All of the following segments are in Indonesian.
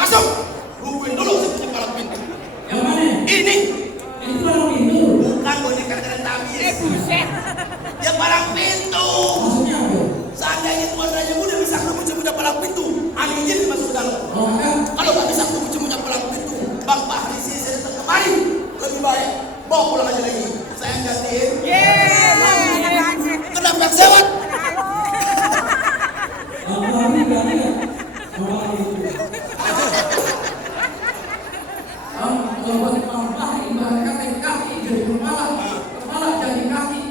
masuk. Rubuhin dulu saya punya palang pintu. Yang mana? Ini. Itu palang pintu. Bukan boneka keren tabis. Buset. Ya palang pintu. Maksudnya apa? Seandainya Tuan Raja Muda bisa ketemu punya palang pintu, Ani izin masuk ke dalam. Oh, kan? Kalau nggak bisa ketemu punya palang pintu, Bang Fahri sih saya tetap kemari. Lebih baik bawa pulang aja lagi. Saya gantiin. Kenapa sewot? Bang Fahri berani nggak? Sama palang pintu. Kalau Bang Fahri ibarat kata kaki jadi kepala, kepala jadi kaki,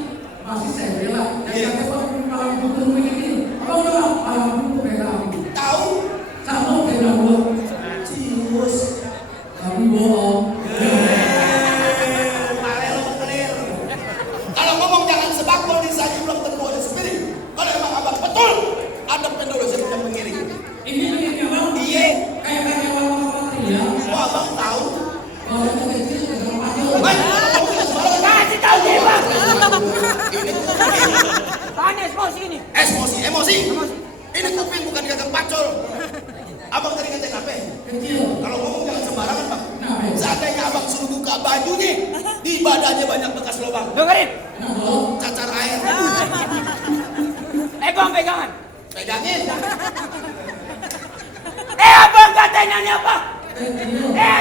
masih saya bela. Yang kata palang pintu begini. Kalau nggak palang pintu bela aku. Tahu? Sama bela gua. Cius. Tapi bohong. Kalau ngomong jangan sebab kalau di saji belum tentu ada spirit. Kalau emang abang betul, ada pendolo saya punya pengiring. Ini pengennya bang. Iya. Kayak orang ya. Wah abang tahu. Kalau yang kecil dengan pacul. Baik, kamu tidak sembarangan. Kasih tahu dia bang. Ini Panas emosi ini. emosi. Ini kuping bukan gagang pacul. Abang tadi ngatain apa? Kecil. Kalau ngomong jangan sembarangan bang. Kenapa? Seandainya abang suruh buka bajunya, di badannya banyak bekas lubang. Dengerin. Cacar air. Bang pegangan. Pegangin. Abang katanya ini apa?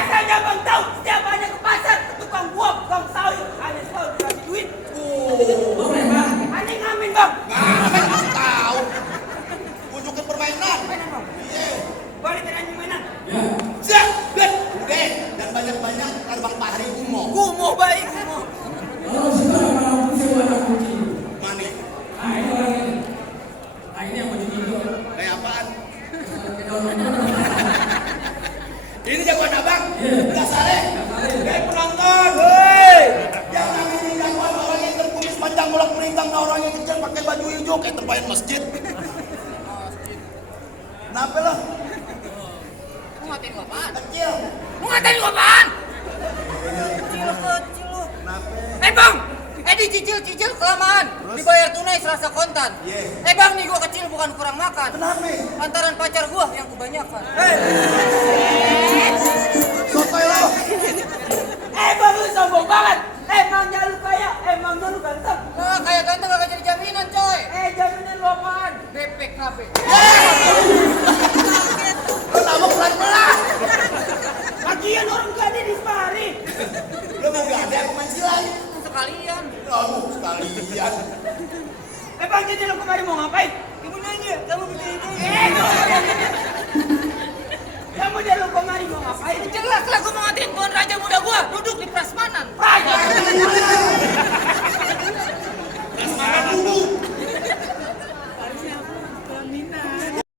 Saya bang tahu setiap hanya ke pasar, tukang buah, tukang sawit, ada selalu dikasih duit. Aneh ngamen bang. Ngamen masih tahu. Tunjukin permainan. Mainan bang. Iya. Balik ke nyanyi mainan. Ya. Siap. Udah. Dan banyak-banyak kalau Bang Fahri gumoh. Gumoh baik gumoh. Kalau sudah palang pintu saya buat kunci. Mana? Nah ini orang ini. Nah ini yang begini juga. Kayak apaan? Ini jagoan abang. Udah sare. Hei penonton. Hei. Jangan ini jagoan orang yang terkumis panjang bolak melintang. Nah orang yang kecil pakai baju hijau kayak tempayan masjid. Kenapa lo? Mau ngatain gua apaan? Kecil. Mau ngatain gua apaan? Kecil lu. Kenapa? Bang. Dicicil kelamaan. Dibayar tunai serasa kontan. Iya. Bang nih gua kecil bukan kurang makan. Kenapa? Lantaran pacar gua yang kebanyakan. Sotoy lo. Bang lu sombong banget. Emangnya lu kaya, emangnya lu ganteng. Nah, kaya ganteng gak jadi jaminan coy. Jaminan lu apaan? BPKB. Lo nabok pelan-pelan. Lagian orang gak ada di semari. Lo mau gak ada aku main silang. Sekalian. Kamu sekalian. Bang jadi lu kemarin mau ngapain? Kamu nanya, kamu betul-betul. Kamu dari lu kemarin mau ngapain? Jelas lah gua mau ngatain Tuan Raja Muda gua duduk di prasmanan.